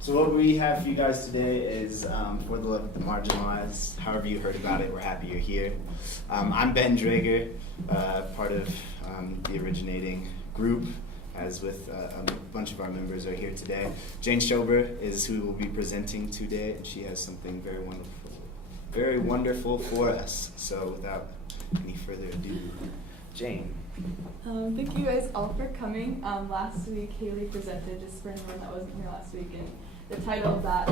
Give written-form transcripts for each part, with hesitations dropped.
So what we have for you guys today is For the Love of the Marginalized. However you heard about it, we're happy you're here. I'm Ben Drager, part of the originating group, as with a bunch of our members are here today. Jane Schober is who will be presenting today, and she has something very wonderful for us. So without any further ado, Jane. Thank you guys all for coming. Last week, Haley presented, just for anyone that wasn't here last week, and the title of that,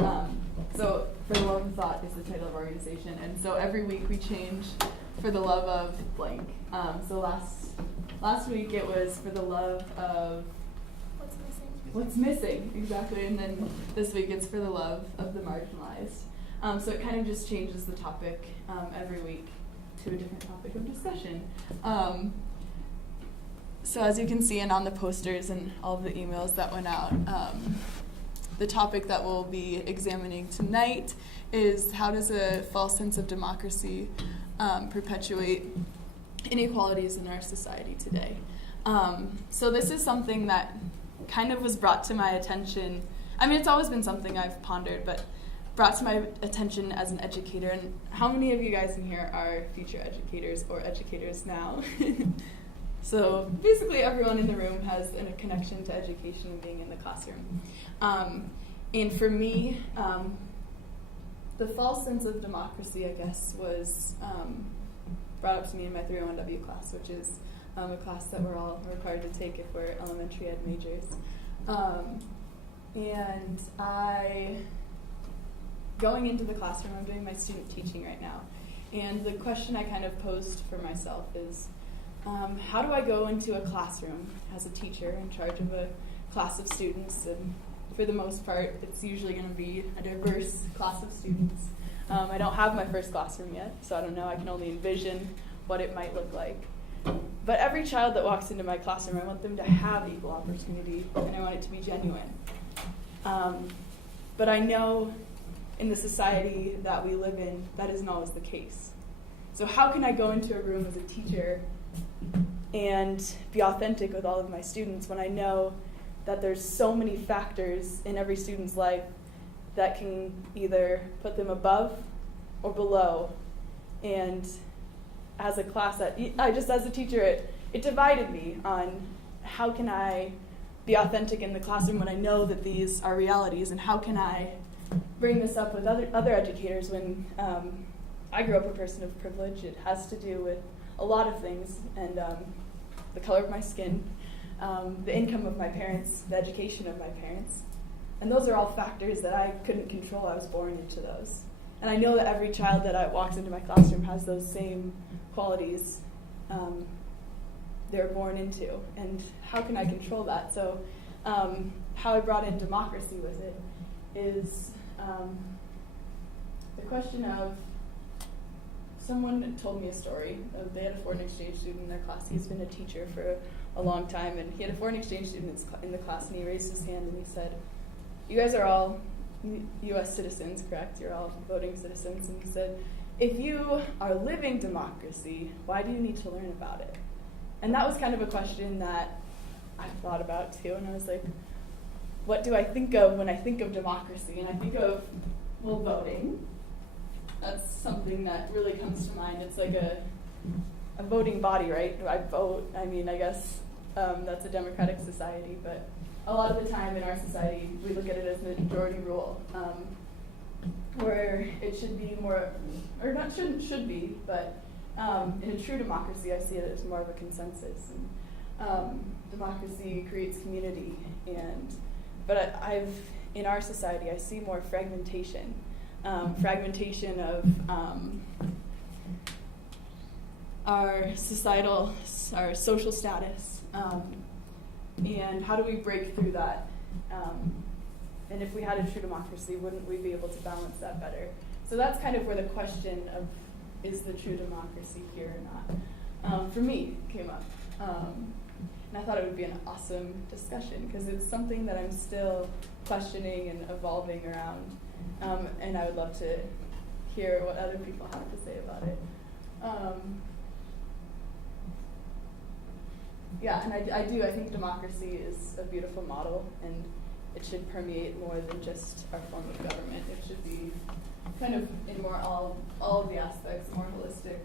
so For the Love of Thought is the title of our organization, and so every week we change For the Love of blank. So last week it was For the Love of What's Missing, exactly, and then this week it's For the Love of the Marginalized. So it kind of just changes the topic every week to a different topic of discussion. So as you can see, and on the posters and all of the emails that went out, the topic that we'll be examining tonight is how does a false sense of democracy perpetuate inequalities in our society today. So this is something that kind of was brought to my attention. I mean, it's always been something I've pondered, but brought to my attention as an educator. And how many of you guys in here are future educators or educators now? So basically everyone in the room has a connection to education and being in the classroom. And for me, the false sense of democracy, I guess, was brought up to me in my 301W class, which is a class that we're all required to take if we're elementary ed majors. And going into the classroom, I'm doing my student teaching right now. And the question I kind of posed for myself is, how do I go into a classroom as a teacher in charge of a class of students? And for the most part, it's usually going to be a diverse class of students. I don't have my first classroom yet, so I don't know. I can only envision what it might look like. But every child that walks into my classroom, I want them to have equal opportunity, and I want it to be genuine. But I know in the society that we live in, that isn't always the case. So how can I go into a room as a teacher and be authentic with all of my students when I know that there's so many factors in every student's life that can either put them above or below? And as a class, as a teacher, it divided me on how can I be authentic in the classroom when I know that these are realities, and how can I bring this up with other educators when I grew up a person of privilege. It has to do with a lot of things, and the color of my skin, the income of my parents, the education of my parents. And those are all factors that I couldn't control. I was born into those. And I know that every child that walks into my classroom has those same qualities they're born into. And how can I control that? So how I brought in democracy with it is the question of, someone told me a story. They had a foreign exchange student in their class. He's been a teacher for a long time, and he had a foreign exchange student in the class, and he raised his hand and he said, "You guys are all U.S. citizens, correct? You're all voting citizens." And he said, "If you are living democracy, why do you need to learn about it?" And that was kind of a question that I thought about too, and I was like, what do I think of when I think of democracy? And I think of, well, voting. That's something that really comes to mind. It's like a voting body, right? Do I vote? I mean, I guess that's a democratic society, but a lot of the time in our society, we look at it as the majority rule, where it should be more, or not should be, but in a true democracy, I see it as more of a consensus. And democracy creates community, but in our society, I see more fragmentation. Fragmentation of our social status, and how do we break through that? And if we had a true democracy, wouldn't we be able to balance that better? So that's kind of where the question of, is the true democracy here or not, for me, came up. And I thought it would be an awesome discussion, because it's something that I'm still questioning and evolving around. And I would love to hear what other people have to say about it. And I think democracy is a beautiful model, and it should permeate more than just our form of government. It should be kind of in more all of the aspects, more holistic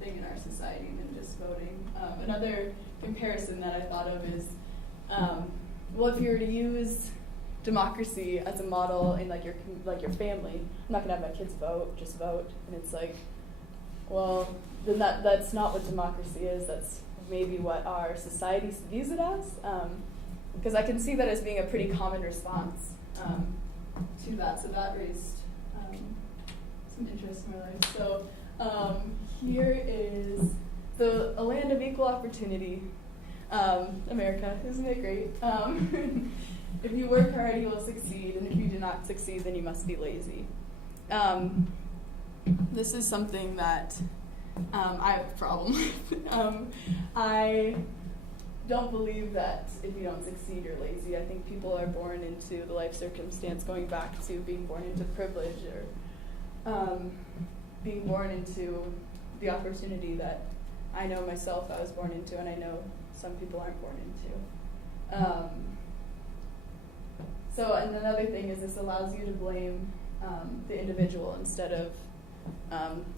thing in our society than just voting. Another comparison that I thought of is, well, if you were to use democracy as a model in like your family, I'm not gonna have my kids vote, just vote, and it's like, well, then that's not what democracy is. That's maybe what our society views it as, because I can see that as being a pretty common response to that. So that raised some interest in my life. So here is a land of equal opportunity. America, isn't it great? If you work hard, you will succeed, and if you do not succeed, then you must be lazy. This is something that I have a problem with. I don't believe that if you don't succeed, you're lazy. I think people are born into the life circumstance, going back to being born into privilege, or being born into the opportunity that I know myself I was born into, and I know some people aren't born into. And another thing is this allows you to blame the individual instead of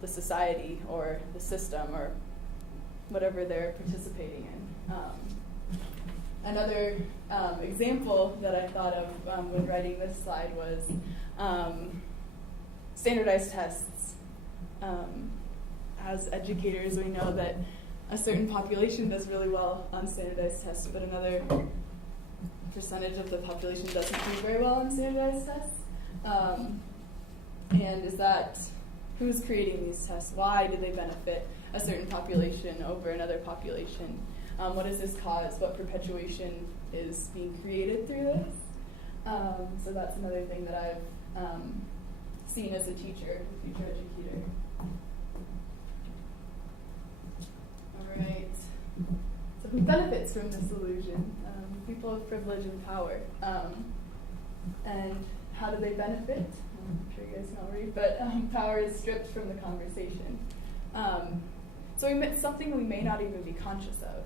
the society or the system or whatever they're participating in. Another example that I thought of when writing this slide was standardized tests. As educators, we know that a certain population does really well on standardized tests, but another percentage of the population doesn't do very well on standardized tests. And is that, who's creating these tests? Why do they benefit a certain population over another population? What does this cause? What perpetuation is being created through this? So that's another thing that I've seen as a teacher, future educator. All right. So who benefits from this illusion? People of privilege and power. And how do they benefit? I'm sure you guys can all read, but power is stripped from the conversation. So it's something we may not even be conscious of.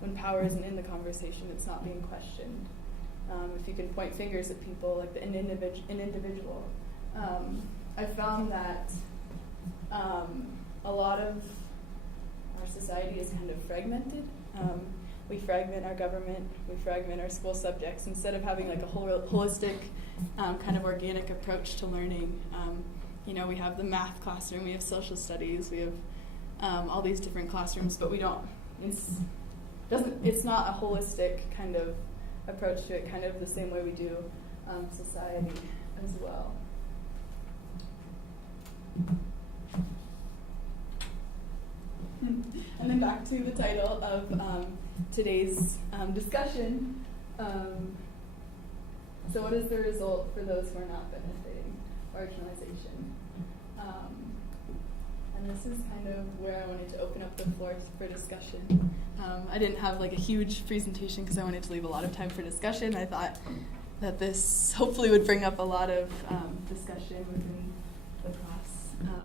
When power isn't in the conversation, it's not being questioned. If you can point fingers at people, like an individual, I found that a lot of our society is kind of fragmented. We fragment our government, we fragment our school subjects, instead of having like a holistic, kind of organic approach to learning. We have the math classroom, we have social studies, we have all these different classrooms, but we don't, it's not a holistic kind of approach to it, kind of the same way we do society as well. And then back to the title of today's discussion. So what is the result for those who are not benefiting? Marginalization. And this is kind of where I wanted to open up the floor for discussion. I didn't have like a huge presentation because I wanted to leave a lot of time for discussion. I thought that this hopefully would bring up a lot of discussion within